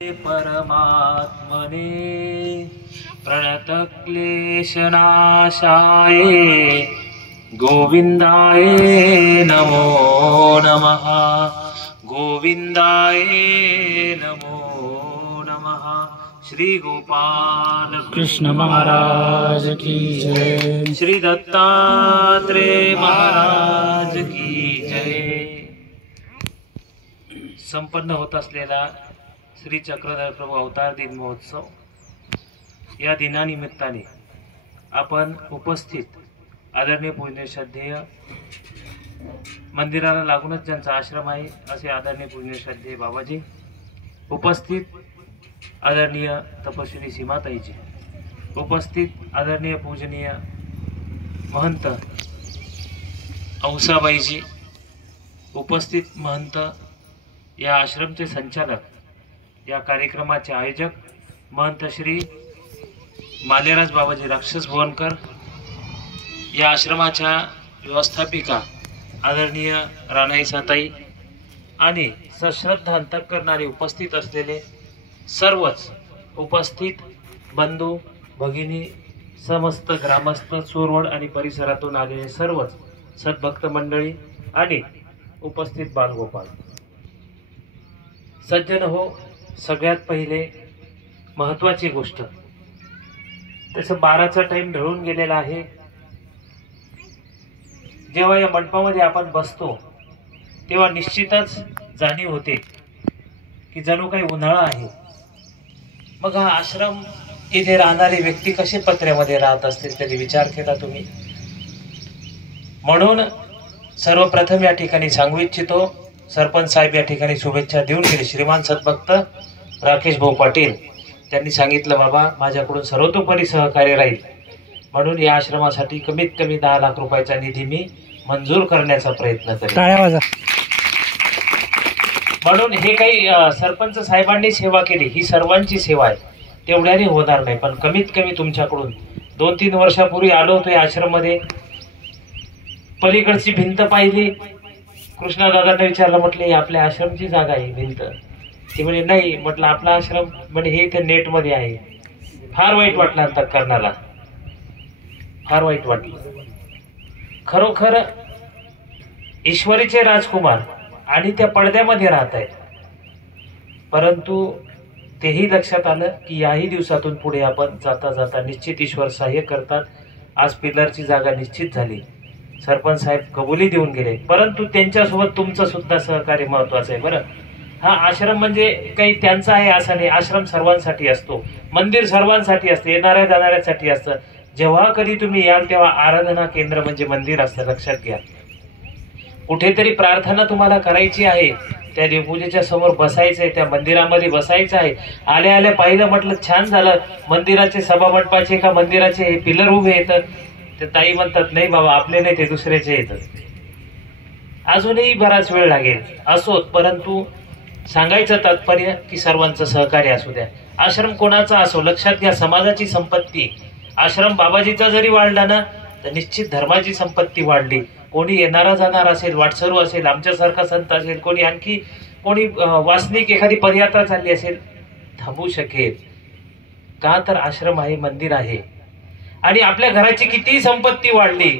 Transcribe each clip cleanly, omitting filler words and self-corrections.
परमात्मने प्रणतक्लेशनाशाय गोविंदाय नमो नमः। गोविंदाय नमो नमः। श्री गोपाल कृष्ण महाराज की जय। श्री दत्तात्रेय महाराज की जय। संपन्न होत असलेला श्री चक्रधर प्रभू अवतार दिन महोत्सव या दिनानिमित्ताने आपण उपस्थित आदरणीय पूजनीय श्रद्धेय मंदिराला लागूनच ज्यांचा आश्रम आहे असे आदरणीय पूजनीय श्रद्धेय बाबाजी, उपस्थित आदरणीय तपस्विनी सीमाताईजी, उपस्थित आदरणीय पूजनीय महंत औसाबाईजी, उपस्थित महंत या आश्रमचे संचालक, या कार्यक्रमाचे आयोजक महंत श्री मालेराज बाबाजी राक्षस भुवनकर, या आश्रमाच्या व्यवस्थापिका आदरणीय राणाई साताई आणि सश्रद्ध अंतःकरणाने उपस्थित असलेले सर्वच उपस्थित बंधू भगिनी, समस्त ग्रामस्थ, चोरवड आणि परिसरातून आलेले सर्वच सद्भक्त मंडळी आणि उपस्थित बालगोपाल सज्जन हो, सगळ्यात पहिले महत्वाची गोष्ट, तसं 12चा टाइम ढळून गेलेला आहे। जेव्हा या मंडपामध्ये आपण बसतो तेव्हा निश्चितच जाणीव होते की जणू काही उन्हाळा आहे। मग हा आश्रम, इथे राहणारे व्यक्ती कसे पत्र्यामध्ये राहत असतील कधी विचार केला तुम्ही? म्हणून सर्वप्रथम या ठिकाणी सांगू इच्छितो, सरपंच साहेब या ठिकाणी शुभेच्छा देऊन गेले। श्रीमान सद्भक्त राकेश भाऊ पाटील त्यांनी सांगितलं, बाबा माझ्याकडून सर्वतोपरी सहकार्य राहील, म्हणून या आश्रमासाठी कमीत कमी 10 लाख रुपयाचा निधी मी मंजूर करण्याचा प्रयत्न करेन। म्हणून हे काही सरपंच साहेबांनी सेवा केली, ही सर्वांची सेवा आहे, तेवढ्याने होणार नाही, पण कमीत कमी तुमच्याकडून 2-3 वर्षापूर्वी आलो होतो या आश्रम मध्ये, पलीकडची भिंत पाहिली, कृष्णा दादांना विचारलं, म्हटलं ही आपल्या आश्रमची जागा आहे भिंत? ती म्हणे नाही, म्हटलं आपला आश्रम म्हणजे हे इथे नेट मध्ये आहे। फार वाईट वाटलं अंतःकरणाला, फार वाईट वाटलं खरोखर। ईश्वरीचे राजकुमार आणि त्या पडद्यामध्ये राहत आहेत, परंतु तेही लक्षात आलं की याही दिवसातून पुढे आपण जाता जाता निश्चित ईश्वर सहाय्य करतात। आज पिलरची जागा निश्चित झाली, सरपंच साहेब कबुली देऊन गेले, परंतु त्यांच्यासोबत तुमचं सुद्धा सहकार्य महत्वाचं आहे। बरं, हा आश्रम म्हणजे काही त्यांचा आहे असं नाही, आश्रम सर्वांसाठी असतो, मंदिर सर्वांसाठी असते, येणाऱ्या जाणाऱ्यासाठी असतं। जेव्हा कधी तुम्ही याल तेव्हा आराधना केंद्र म्हणजे मंदिर असतं, लक्षात घ्या। कुठेतरी प्रार्थना तुम्हाला करायची आहे, त्या देवपूजेच्या समोर बसायचंय, त्या मंदिरामध्ये बसायचं आहे। आल्या आल्या पाहिलं, म्हटलं छान झालं, मंदिराचे सभा मंडपाचे का मंदिराचे पिलर उभे येतात, ते ताई म्हणतात नाही बाबा आपले नाही, ते दुसऱ्याचे येतात। अजूनही बराच वेळ लागेल असोत, परंतु सांगायचं तात्पर्य की सर्वांचं सहकार्य असू द्या। आश्रम कोणाचा असो, लक्षात घ्या, समाजाची संपत्ती। आश्रम बाबाजीचा जरी वाढला ना तर निश्चित धर्माची संपत्ती वाढली। कोणी येणारा जाणार असेल, वाटसरू असेल, आमच्यासारखा संत असेल, कोणी आणखी कोणी वासनिक एखादी पदयात्रा चालली असेल, थांबू शकेल का? तर आश्रम आहे, मंदिर आहे। आणि आपल्या घराची कितीही संपत्ती वाढली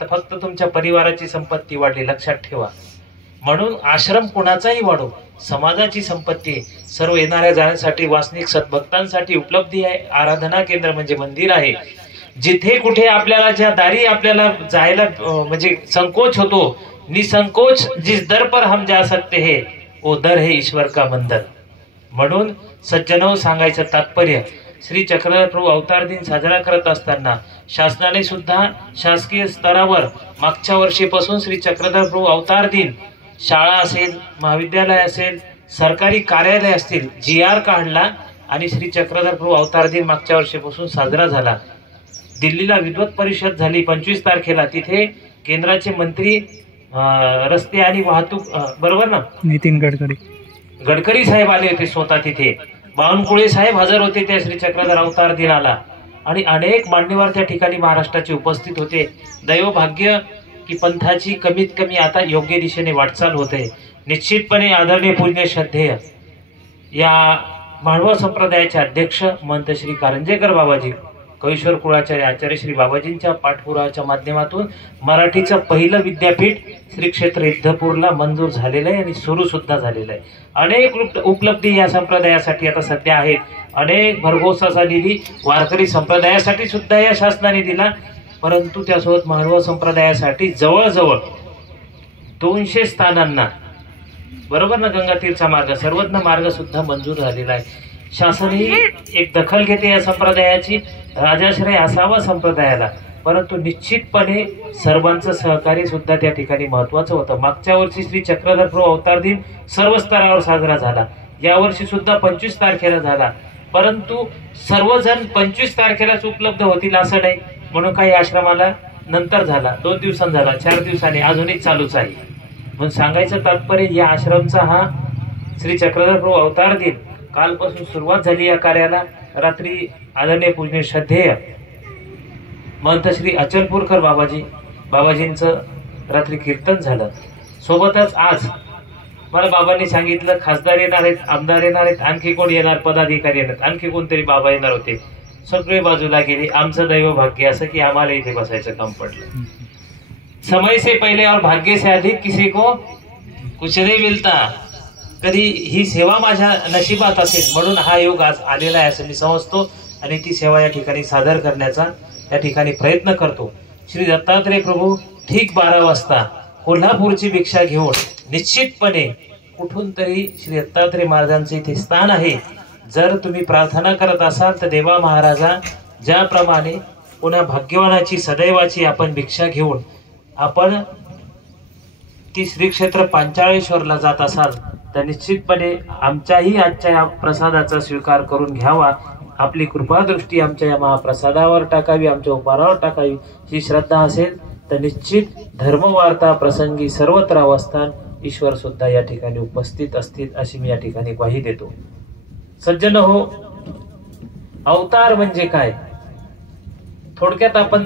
तर फक्त तुमच्या परिवाराची संपत्ती वाढली, लक्षात ठेवा। म्हणून आश्रम कुणाचाही वाढो, समाजाची संपत्ती, सर्व येणाऱ्या जाण्यासाठी, वासनिक सद्भक्तांसाठी उपलब्धी आहे। आराधना केंद्र म्हणजे मंदिर आहे। जिथे कुठे आपल्याला, ज्या दारी आपल्याला जायला म्हणजे संकोच होतो, निसंकोच जिस दर पर हम जा सकते हैं वो दर है ईश्वर का मंदिर। म्हणून सज्जनो, सांगायचं तात्पर्य, श्री चक्रधर प्रभू अवतार दिन साजरा करत असताना शासनाने सुद्धा शासकीय स्तरावर मागच्या वर्षीपासून श्री चक्रधर प्रभू अवतार दिन, शाळा असेल, महाविद्यालय असेल, सरकारी कार्यालय असतील, GR काढला आणि श्री चक्रधर प्रभू अवतार दिन मागच्या वर्षीपासून साजरा झाला। दिल्लीला विद्वत परिषद झाली 25 तारखेला, तिथे केंद्राचे मंत्री रस्ते आणि वाहतूक, बरोबर ना, नितीन गडकरी साहेब आले होते स्वतः तिथे, बावनकुळे साहेब हजर होते त्या श्री चक्रधर अवतार दिनाला, आणि अनेक मान्यवर त्या ठिकाणी महाराष्ट्राचे उपस्थित होते। दैवभाग्य की पंथाची कमीत कमी आता योग्य दिशेने वाटचाल होते। निश्चितपणे आदरणीय पूज्य श्रद्धेय या माळवा संप्रदायाचे अध्यक्ष महंत श्री कारंजेकर बाबाजी, कवीश्वर कुळाचार्य आचार्य श्री बाबाजींच्या पाठपुरावाच्या माध्यमातून मराठीचं पहिलं विद्यापीठ श्री क्षेत्र इंदापूरला मंजूर झालेलं आहे आणि सुरू सुद्धा झालेलं आहे. अनेक उपलब्धी या संप्रदायासाठी आता सध्या आहेत. अनेक भरघोस असा निधी वारकरी संप्रदायासाठी सुद्धा या शासनाने दिला. परंतु त्यासोबत माळवा संप्रदायासाठी जवळजवळ 200 स्थानांना, बरोबर ना, गंगातीरचा मार्ग, सर्वज्ञ मार्ग सुद्धा मंजूर झालेला आहे. शासन ही एक दखल घेते या संप्रदायाची. राजाश्रय असावा संप्रदायाला, परंतु निश्चितपणे सर्वांचं सहकार्य सुद्धा त्या ठिकाणी महत्वाचं होतं. मागच्या वर्षी श्री चक्रधर प्रभू अवतार दिन सर्व स्तरावर साजरा झाला. यावर्षी सुद्धा 25 तारखेला झाला. परंतु सर्वजण 25 तारखेलाच उपलब्ध होतील असं नाही, म्हणून काही आश्रमाला नंतर झाला, 2 दिवसांनी झाला, 4 दिवसांनी, अजूनही चालूच आहे. म्हणून सांगायचं तात्पर्य, या आश्रमचा हा श्री चक्रधर प्रभू अवतार दिन कालपासून सुरुवात झाली या कार्याला. रात्री आदरणीय पूजनीय श्रद्धेय महंत श्री अचलपूरकर बाबाजींचं रात्री कीर्तन झालं. सोबतच आज मला बाबांनी सांगितलं, खासदार येणार आहेत, आमदार येणार आहेत, आणखी कोण येणार, पदाधिकारी येणार, आणखी कोणतरी बाबा येणार होते. सगळे बाजूला गेले. आमचं दैव भाग्य असं की आम्हाला इथे बसायचं काम पडलं. समय से पहले और भाग्य से अधिक किसी को कुछ नहीं मिलता. कधी ही सेवा माझ्या नशिबात असेल म्हणून हा योग आज आलेला आहे असं मी समजतो आणि ती सेवा या ठिकाणी सादर करण्याचा या ठिकाणी प्रयत्न करतो. श्री दत्तात्रय प्रभू ठीक 12 वाजता कोल्हापूरची भिक्षा घेऊन निश्चितपणे कुठून तरी श्री दत्तात्रय महाराजांचे इथे स्थान आहे. जर तुम्ही प्रार्थना करत असाल तर देवा महाराजा ज्याप्रमाणे पुन्हा भाग्यवानाची सदैवाची आपण भिक्षा घेऊन आपण ती श्री क्षेत्र पांचाळेश्वरला जात असाल तर निश्चितपणे आमच्याही आजच्या या प्रसादाचा स्वीकार करून घ्यावा. आपली कृपादृष्टी आमच्या या महाप्रसादावर टाकावी, आमच्या उपहारावर टाकावी. ही श्रद्धा असेल तर निश्चित धर्मवार्ता प्रसंगी सर्वत्र अवस्थान ईश्वर सुद्धा या ठिकाणी उपस्थित असतील अशी मी या ठिकाणी ग्वाही देतो. सज्जन हो, अवतार म्हणजे काय थोडक्यात आपण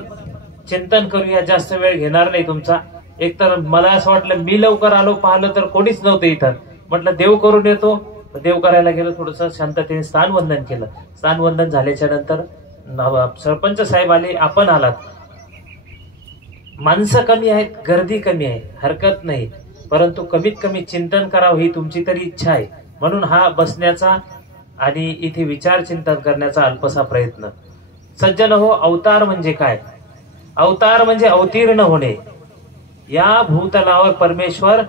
चिंतन करूया. जास्त वेळ घेणार नाही तुमचा. एकतर मला असं वाटलं, मी लवकर आलो, पाहिलं तर कोणीच नव्हतं इथं. म्हटलं देव करून येतो. देव करायला गेलो, थोडस शांततेने स्थानवंदन केलं. स्थानवंदन झाल्याच्या नंतर सरपंच साहेब आले, आपण आलात. माणसं कमी आहेत, गर्दी कमी आहे, हरकत नाही, परंतु कमीत कमी चिंतन करावं ही तुमची तरी इच्छा आहे. म्हणून हा बसण्याचा आणि इथे विचार चिंतन करण्याचा अल्पसा प्रयत्न. सज्जन हो, अवतार म्हणजे काय? अवतार म्हणजे अवतीर्ण होणे. या भूतलावर परमेश्वर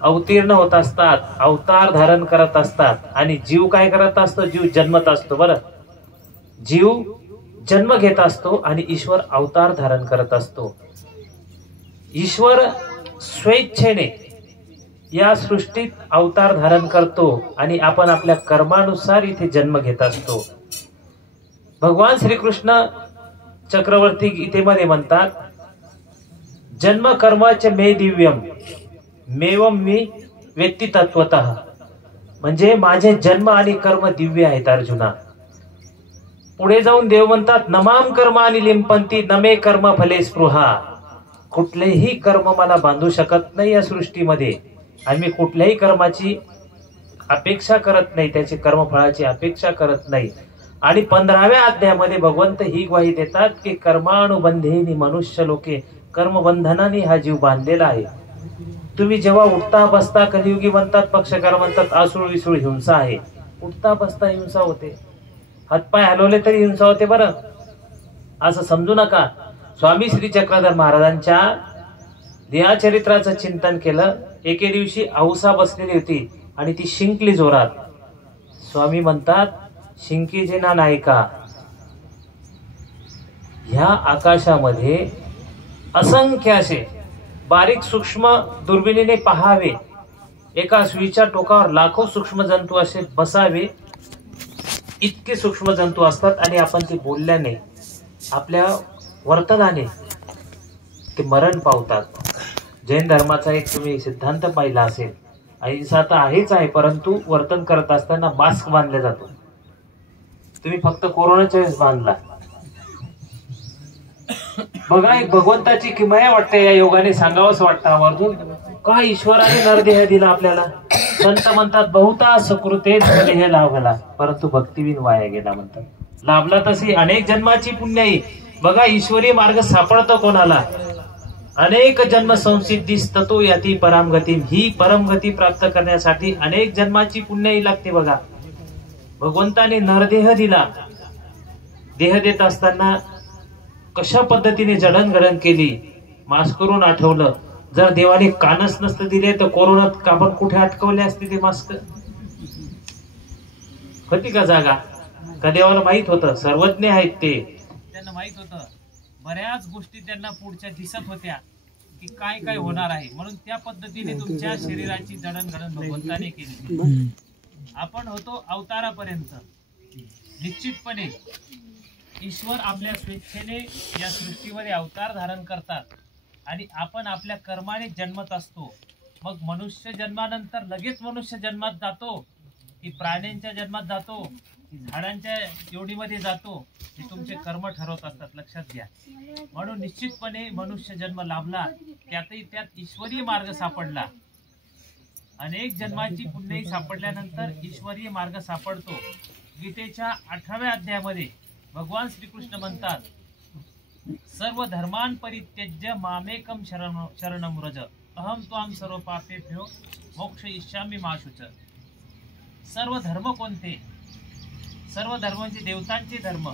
अवतीर्ण होत असतात, अवतार धारण करत असतात. आणि जीव काय करत असतो? जीव जन्मत असतो. बरं, जीव जन्म घेत असतो आणि ईश्वर अवतार धारण करत असतो. ईश्वर स्वेच्छेने या सृष्टीत अवतार धारण करतो आणि आपण आपल्या कर्मानुसार इथे जन्म घेत असतो. भगवान श्रीकृष्ण चक्रवर्ती गीतेमध्ये म्हणतात, जन्म कर्माच मे दिव्यम मेवम मी व्यक्ती तत्वतः. म्हणजे माझे जन्म आणि कर्म दिव्य आहेत अर्जुना. पुढे जाऊन देव म्हणतात, नमाम कर्म आणि लिंपंती नमे कर्म फले स्पृहा. कुठलेही कर्म मला बांधू शकत नाही या सृष्टीमध्ये आणि मी कुठल्याही कर्माची अपेक्षा करत नाही, त्याची कर्मफळाची अपेक्षा करत नाही. आणि 15व्या अध्यायामध्ये भगवंत ही ग्वाही देतात की कर्मानुबंधेनी मनुष्य लोके, कर्मबंधनाने हा जीव बांधलेला आहे. तुम्ही जेव्हा उठता बसता, कलियुगी म्हणतात, पक्षकार म्हणतात, आसुळ विसुळ हिंसा आहे. उठता बसता हिंसा होते, हातपाय हलवले तरी हिंसा होते. बरं, असं समजू नका. स्वामी श्री चक्रधर महाराजांच्या देहचरित्राचं चिंतन केलं. एके दिवशी औसा बसलेली होती आणि ती शिंकली जोरात. स्वामी म्हणतात, शिंकीचे ना नायका, ह्या आकाशामध्ये असंख्य असे बारीक सूक्ष्म दुर्बिणीने पहावे. एका सुईच्या टोकावर लाखो सूक्ष्म जंतू असे बसावे, इतके सूक्ष्म जंतू असतात. आणि आपण ते बोलल्याने, आपल्या वर्तनाने ते मरण पावतात. जैन धर्माचा एक तुम्ही सिद्धांत पाहिला असेल, अहिंसा तर आहेच आहे, परंतु वर्तन करत असताना मास्क बांधला जातो. तुम्ही फक्त कोरोनाच्या वेळेस बांधला. बघा, एक भगवंताची किमया वाटते या योगाने सांगावंच वाटतं आवर्जून. का ईश्वराने नरदेह दिला आपल्याला? संत म्हणतात बहुता सुकृते देह लाभला परंतु भक्तिविन वाया गेला म्हणतात. लाभला तशी अनेक जन्माची पुण्याई. बघा ईश्वरी मार्ग सापडतो कोणाला. अनेक जन्म संसिद्धीस ततो याती परमगती. ही परमगती प्राप्त करण्यासाठी अनेक जन्माची पुण्याई लागते. बघा भगवंताने नरदेह दिला. देह देत असताना कशा पद्धतीने जडणघडण केली मास्क करून आठवलं. जर देवाने कानच नसतं दिले तर कोरोनात आपण कुठे अटकवले असते ते मास्क. होती का जागा. का देवाला माहित होतं. सर्वज्ञ आहेत ते. त्यांना माहित होतं. बऱ्याच गोष्टी त्यांना पुढच्या दिसत होत्या की काय काय होणार आहे. म्हणून त्या पद्धतीने तुमच्या शरीराची जडणघडण भगवंताने केली. आपण होतो अवतारापर्यंत. निश्चितपणे ईश्वर आपल्या स्वेच्छेने या सृष्टीमध्ये अवतार धारण करतात आणि आपण आपल्या कर्माने जन्मत असतो. मग मनुष्य जन्मानंतर लगेच मनुष्य जन्मात जातो की प्राण्यांच्या जन्मात जातो की झाडांच्या जोडीमध्ये जातो हे तुमचे कर्म ठरवत असतात. लक्षात घ्या. म्हणून निश्चितपणे मनुष्य जन्म लाभला त्यातही त्यात ईश्वरीय मार्ग सापडला. अनेक जन्माची पुण्यही सापडल्यानंतर ईश्वरीय मार्ग सापडतो. गीतेच्या 8व्या अध्यायामध्ये भगवान श्रीकृष्ण म्हणतात सर्व धर्मान् परित्यज्य मामेकम शरणं व्रज अहम त्वां सर्व पापेभ्यो मोक्षयिष्यामि मा शुच. सर्व धर्म कोणते. सर्व धर्म म्हणजे देवतांचे धर्म,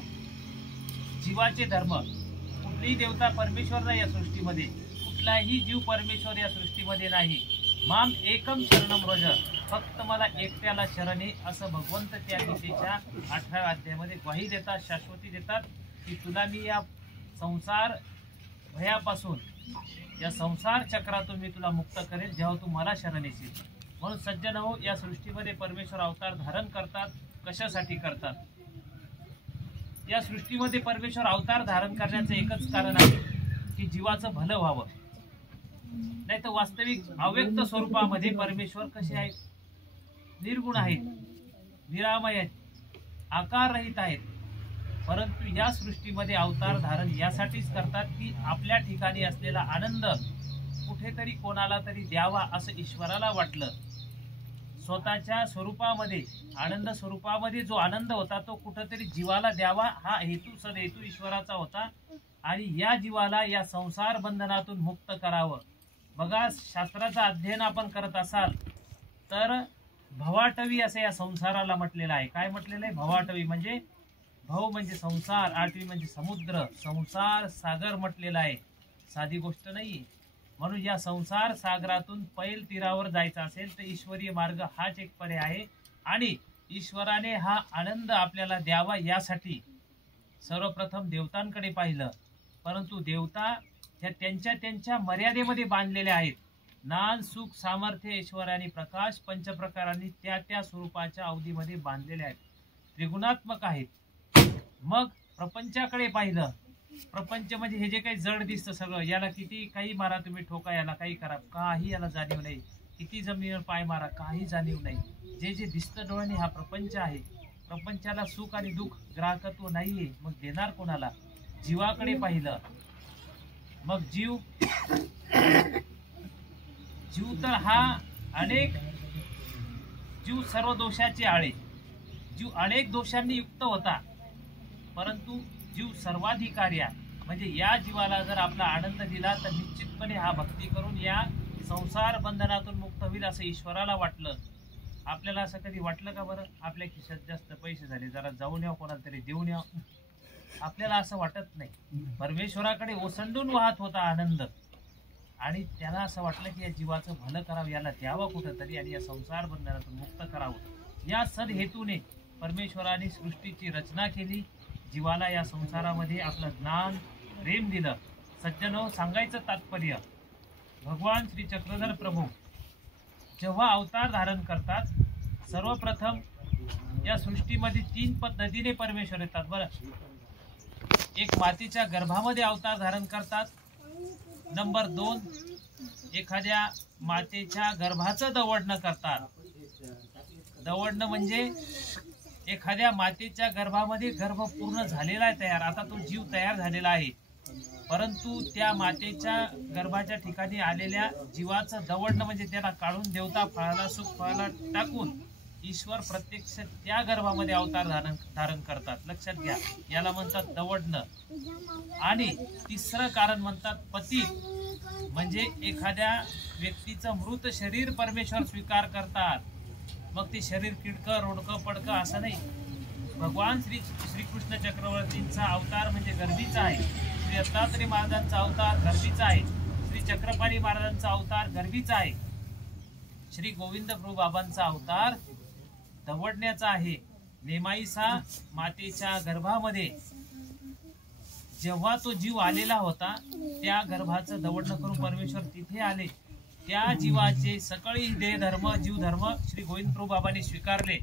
जीवाचे धर्म. कुठलीही देवता परमेश्वर नाही या सृष्टीमध्ये. कुठलाही जीव परमेश्वर या सृष्टीमध्ये नाही. माम एकम शरणं व्रज. फक्त मला एकट्याला शरण आहे असं भगवंत त्या गीतेच्या 8व्या अध्यायामध्ये ग्वाही देतात. शाश्वती देतात की तुला मी या संसार भयापासून या संसार चक्रातून मी तुला मुक्त करेल जेव्हा तू मला शरण येशील. म्हणून सज्जन हो या सृष्टीमध्ये परमेश्वर अवतार धारण करतात. कशासाठी करतात. या सृष्टीमध्ये परमेश्वर अवतार धारण करण्याचं एकच कारण आहे की जीवाचं भलं व्हावं. नाही तर वास्तविक अव्यक्त स्वरूपामध्ये परमेश्वर कसे आहेत. निर्गुण आहेत, निरामय आहेत, आकाररहित आहेत. परंतु या सृष्टीमध्ये अवतार धारण यासाठीच करतात की आपल्या ठिकाणी असलेला आनंद कुठेतरी कोणाला तरी द्यावा असं ईश्वराला वाटलं. स्वतःच्या स्वरूपामध्ये आनंद स्वरूपामध्ये जो आनंद होता तो कुठेतरी जीवाला द्यावा हा हेतू सदहेतू ईश्वराचा होता. आणि या जीवाला या संसार बंधनातून मुक्त करावं. बघा शास्त्राचं अध्ययन आपण करत असाल तर भवाटवी असं या संसाराला म्हटलेलं आहे. काय म्हटलेलं आहे. भवाटवी म्हणजे भव म्हणजे संसार, आटवी म्हणजे समुद्र. संसार सागर म्हटलेला आहे. साधी गोष्ट नाही. म्हणून या संसार सागरातून पैल तीरावर जायचं असेल तर ईश्वरीय मार्ग हाच एक पर्याय आहे. आणि ईश्वराने हा आनंद आपल्याला द्यावा यासाठी सर्वप्रथम देवतांकडे पाहिलं. परंतु देवता ह्या त्यांच्या मर्यादेमध्ये बांधलेल्या आहेत. ज्ञान सुख सामर्थ्य ऐश्वर्य आणि प्रकाश पंचप्रकारांनी त्या स्वरूपाच्या अवधीमध्ये बांधलेले आहेत. त्रिगुणात्मक आहेत. मग प्रपंचाकडे पाहिलं. प्रपंच म्हणजे हे जे काही जड दिसतं सगळं याला किती काही मारा तुम्ही ठोका याला काही करा काही याला जाणीव नाही. किती जमिनीवर पाय मारा काही जाणीव नाही. जे जे दिसतं डोळ्याने हा प्रपंच आहे. प्रपंचाला सुख आणि दुःख ग्राहकत्व नाहीये. मग देणार कोणाला. जीवाकडे पाहिलं. मग जीव तर हा अनेक जीव सर्व दोषाचे आळे. जीव अनेक दोषांनी युक्त होता. परंतु जीव सर्वाधिकारी म्हणजे या जीवाला जर आपला आनंद दिला तर निश्चितपणे हा भक्ती करून या संसार बंधनातून मुक्त होईल असं ईश्वराला वाटलं. आपल्याला असं कधी वाटलं का बरं. आपल्या खिशात जास्त पैसे झाले जरा जाऊन यावं कोणाला तरी देऊन यावं. आपल्याला असं वाटत नाही. परमेश्वराकडे ओसंडून वाहत होता आनंद आणि त्याला असं वाटलं की या जीवाचं भलं करावं याला द्यावं कुठंतरी आणि या संसार बंधनातून मुक्त करावं. या सदहेतूने परमेश्वराने सृष्टीची रचना केली. जीवाला या संसारामध्ये आपलं ज्ञान प्रेम दिलं. सज्जनो सांगायचं तात्पर्य भगवान श्री चक्रधर प्रभू जेव्हा अवतार धारण करतात सर्वप्रथम या सृष्टीमध्ये 3 पद्धतीने परमेश्वर येतात. बरं एक मातेच्या गर्भामध्ये अवतार धारण करतात. नंबर 2 एखाद्या मातेच्या गर्भाचं दवडणं करतात. दवडणं म्हणजे एखाद्या मातेच्या गर्भामध्ये गर्भ पूर्ण झालेला आहे तयार. आता तो जीव तयार झालेला आहे. परंतु त्या मातेच्या गर्भाच्या ठिकाणी आलेल्या जीवाचं दवडणं म्हणजे त्याला काढून देवता फळाला सुख फळाला टाकून ईश्वर प्रत्यक्ष त्या गर्भामध्ये अवतार धारण करतात. लक्षात घ्या, याला म्हणतात दवडणं. आणि तिसरं कारण म्हणतात पती, म्हणजे एखाद्या व्यक्तीचं मृत शरीर परमेश्वर स्वीकार करतात. मग ते शरीर किडकं रोडकं पडकं असं नाही. भगवान श्रीकृष्ण चक्रवर्तींचा अवतार म्हणजे गर्भीचा आहे. श्री दत्तात्रय महाराजांचा अवतार गर्भीचा आहे. श्री चक्रपाणी महाराजांचा अवतार गर्भीचा आहे. श्री गोविंद प्रभू बाबांचा अवतार दवडण्याचा आहे. नेमाईसा मातेच्या गर्भामध्ये जेव्हा तो जीव आलेला होता त्या गर्भाचं दवडणं करून परमेश्वर तिथे आले. त्या जीवाचे सकळी देह धर्म जीव धर्म श्री गोविंद प्रभू बाबांनी स्वीकारले.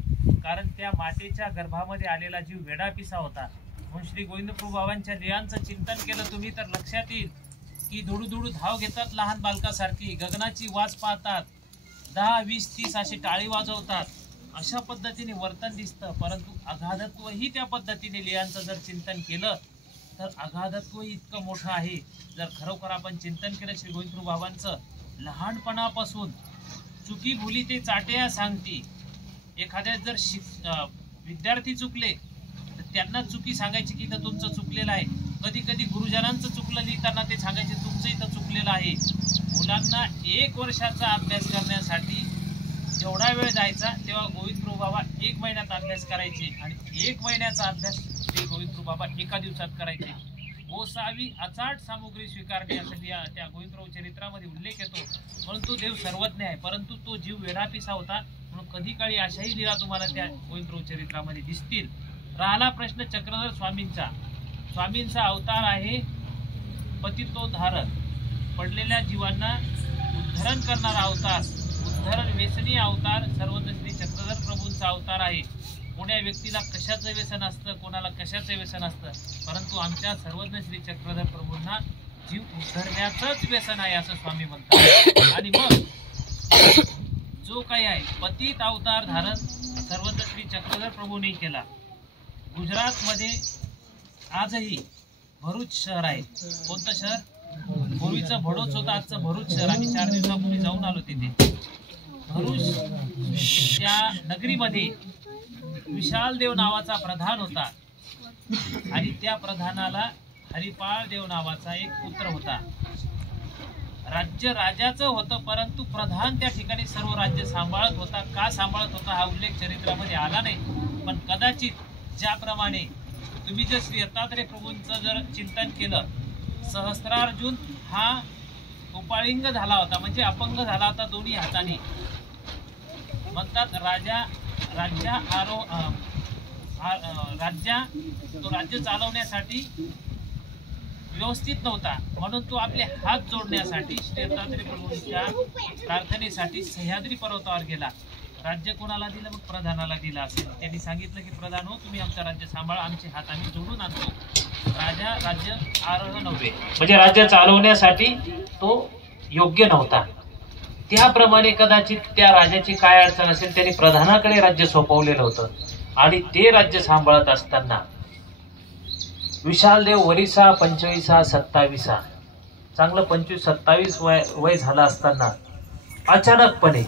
कारण त्या मातेच्या गर्भामध्ये आलेला जीव वेडापिसा होता. म्हणून श्री गोविंद प्रभू बाबांच्या लीळांचं चिंतन केलं तुम्ही तर लक्षात येईल की धुडू धाव घेतात लहान बालकासारखी, गगनाची वाज पाहतात, 10, 20, 30 अशी टाळी वाजवतात. अशा पद्धतीने वर्तन दिसतं. परंतु अगाधत्वही त्या पद्धतीने लीळांचं जर चिंतन केलं तर अगाधत्व इतकं मोठं आहे. जर खरोखर आपण चिंतन केलं श्री गोविंद प्रभू बाबांचं, लहानपणापासून चुकी भुली ते चाट्या सांगती. एखाद्या जर विद्यार्थी चुकले तर त्यांना चुकी सांगायची की इथं तुमचं चुकलेलं आहे. कधी कधी गुरुजनांचं चुकलं लिहिताना ते सांगायचे तुमचं इथं चुकलेलं आहे. मुलांना 1 वर्षाचा अभ्यास करण्यासाठी जेवढा वेळ जायचा तेव्हा गोविंद प्रभू बाबा 1 महिन्यात अभ्यास करायचे आणि 1 महिन्याचा अभ्यास ते गोविंद प्रभू बाबा एका दिवसात करायचे. गोसावी अचाट सामुग्री स्वीकारणे असं त्या गोविंद प्रभू चरित्रामध्ये उल्लेख येतो. म्हणून तो देव सर्वज्ञ आहे, परंतु तो जीव वेडापिसा होता. म्हणून कधी काळी अशाही लीला तुम्हाला त्या गोविंद प्रभू चरित्रामध्ये दिसतील. राहिला प्रश्न चक्रधर स्वामींचा अवतार आहे पतितोद्धारक, पडलेल्या जीवांना उद्धरण करणारा अवतार, उद्धरण व्यसनी अवतार सर्वज्ञ श्री चक्रधर प्रभूंचा अवतार आहे. कोण्या व्यक्तीला कशाचं व्यसन असतं, कोणाला कशाचं व्यसन असतं, परंतु आमच्या सर्वज्ञ श्री चक्रधर प्रभूंना जीव उद्धरण्याचंच व्यसन आहे असं स्वामी म्हणतात. आणि मग जो काही आहे पतित अवतार धारण सर्वज्ञ श्री चक्रधर प्रभूंनी केला. गुजरातमध्ये आजही भरूच शहर आहे. कोणतं शहर? पूर्वीचं भडोच होतं, आजचं भरूच शहर. आम्ही 4 दिवसापूर्वी जाऊन आलो तिथे. भरूच त्या नगरीमध्ये विशाल देव नावाचा प्रधान होता आणि त्या प्रधानाला हरिपाळ देव नावाचा एक पुत्र होता. राज्य राजाचं होतं, परंतु प्रधान त्या ठिकाणी सर्व राज्य सांभाळत होता. का सांभाळत होता हा उल्लेख चरित्रामध्ये आला नाही, पण कदाचित ज्याप्रमाणे तुम्ही जर श्री दत्तात्रय प्रभूंचं जर चिंतन केलं, सहस्त्रार्जुन हा उपाळिंग झाला होता, म्हणजे अपंग झाला होता दोन्ही हाताने. म्हणतात राज्य चालवण्यासाठी व्यवस्थित नव्हता, म्हणून तो आपले हात जोडण्यासाठी श्री दत्तात्रय प्रभूंच्या प्रार्थनेसाठी सह्याद्री पर्वतावर गेला. राज्य कोणाला दिलं? मग प्रधानाला दिलं असेल. त्यांनी सांगितलं की प्रधान हो, तुम्ही आमचं राज्य सांभाळा, आमचे हात आम्ही जोडून आणतो. राजा राज्य आरोह नव्हे, म्हणजे राज्य चालवण्यासाठी तो योग्य नव्हता. त्याप्रमाणे कदाचित त्या राजाची काय अडचण असेल, त्यांनी प्रधानाकडे राज्य सोपवलेलं होतं आणि ते राज्य सांभाळत असताना विशाल देव वरिसा 25 27 चांगलं 25-27 वय झालं असताना अचानकपणे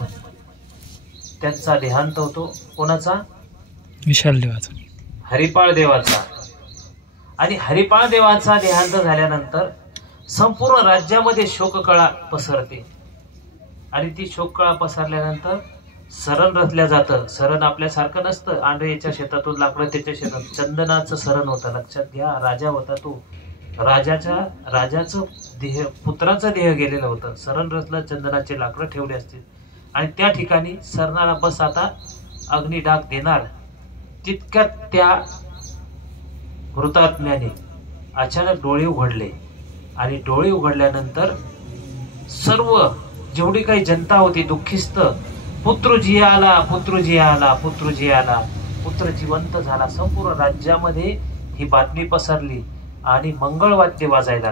त्यांचा देहांत होतो. कोणाचा? विशाल देवाचा, हरिपाळ देवाचा. आणि हरिपाळ देवाचा देहांत झाल्यानंतर संपूर्ण राज्यामध्ये शोककळा पसरते आणि ती शोककळा पसरल्यानंतर सरण रचल्या जातं. सरण आपल्यासारखं नसतं, आंधळीच्या शेतातून लाकडं त्याच्या शेतात, चंदनाचं सरण होतं. लक्षात घ्या, राजा होता तो. राजाचं देह, पुत्राचं देह गेलेलं होतं. सरण रचलं, चंदनाचे लाकडं ठेवले असतील आणि त्या ठिकाणी सरणारा बस आता अग्निडाग देणार. तितक्यात त्या हुतात्म्याने अचानक डोळे उघडले आणि डोळे उघडल्यानंतर सर्व जेवढी काही जनता होती दुःखिस्त, पुत्र जियाला, पुत्र जियाला, पुत्र जियाला, पुत्र जिवंत झाला. संपूर्ण राज्यामध्ये ही बातमी पसरली आणि मंगळवाद्य वाजायला